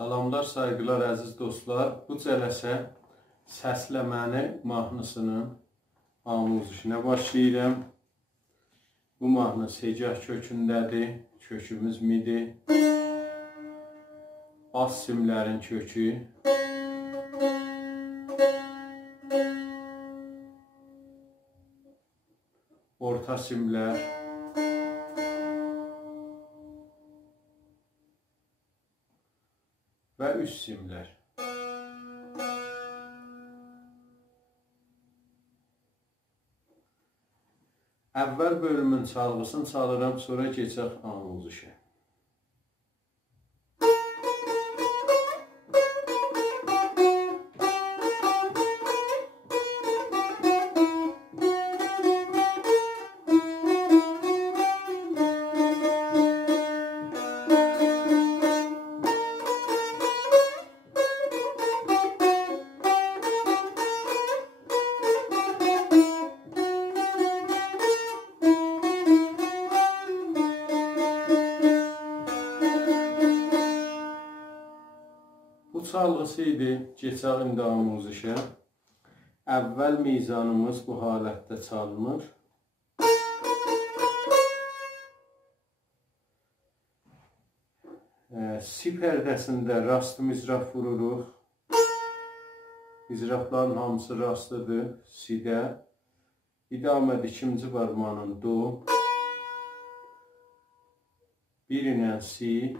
Salamlar, saygılar əziz dostlar. Bu cələsə səsləməni mahnısının amuzişinə başlayıram. Bu mahnı secah kökündədir. Kökümüz midir. Az simlərin kökü. Orta simlər. Və üst simlər. Əvvəl bölümün çalğısını çalıram, sonra keçək amuzişə. Bu çalğısı idi, keçək indi amuzişə. Əvvəl mizanımız bu halətdə çalınır. Si pərdəsində rast mizraf vururuq. Mizrafların hamısı rastlıdır sidə. İdamədə ikinci barmağının do. Bir ilə si.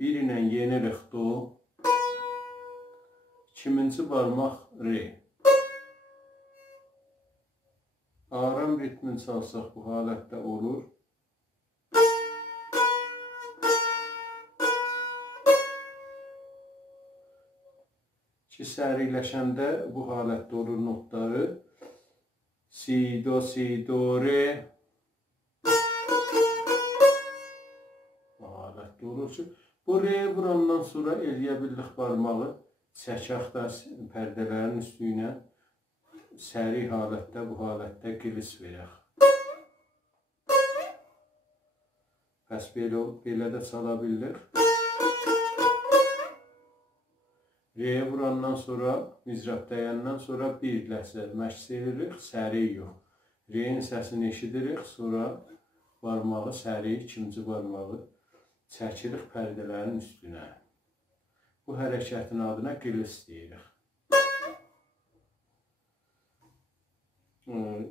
Bir ilə yenirik do. İkinci barmaq re. Aram ritmini çalsaq bu halətdə olur. Ki səriləşəndə bu halətdə olur notları. Si, do, re. Bu halətdə olur ki, bu re vurandan sonra eləyə bildik barmağı çəkək də pərdələrin üstünə səri halətdə, bu halətdə qilis verək. Bəs belə də çala bildik. Re'yə vurandan sonra, mizraf dəyəndən sonra bir ləhzə məşq edirik, səri yox. Re'nin səsini eşidirik, sonra barmağı səri, ikinci barmağı çəkirik pərdələrin üstünə. Bu hərəkətin adına qilis deyirik.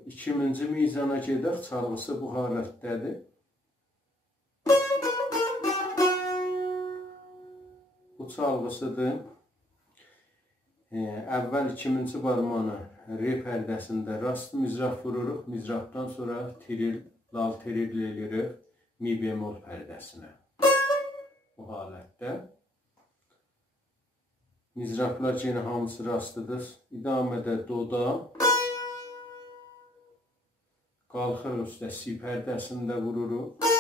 İkinci mizana gedək, çalğısı bu halətdədir. Bu çalğısıdır. Əvvəl ikinci barmağını re pərdəsində rast mizraf vururuq. Mizrafdan sonra tiril, lal tiril eləyirik mi bemol pərdəsinə. Bu halətdə. Mizraflar yenə hamısı rastlıdır. İdamədə doda. Qalxırıq üstə si pərdəsində vururuq.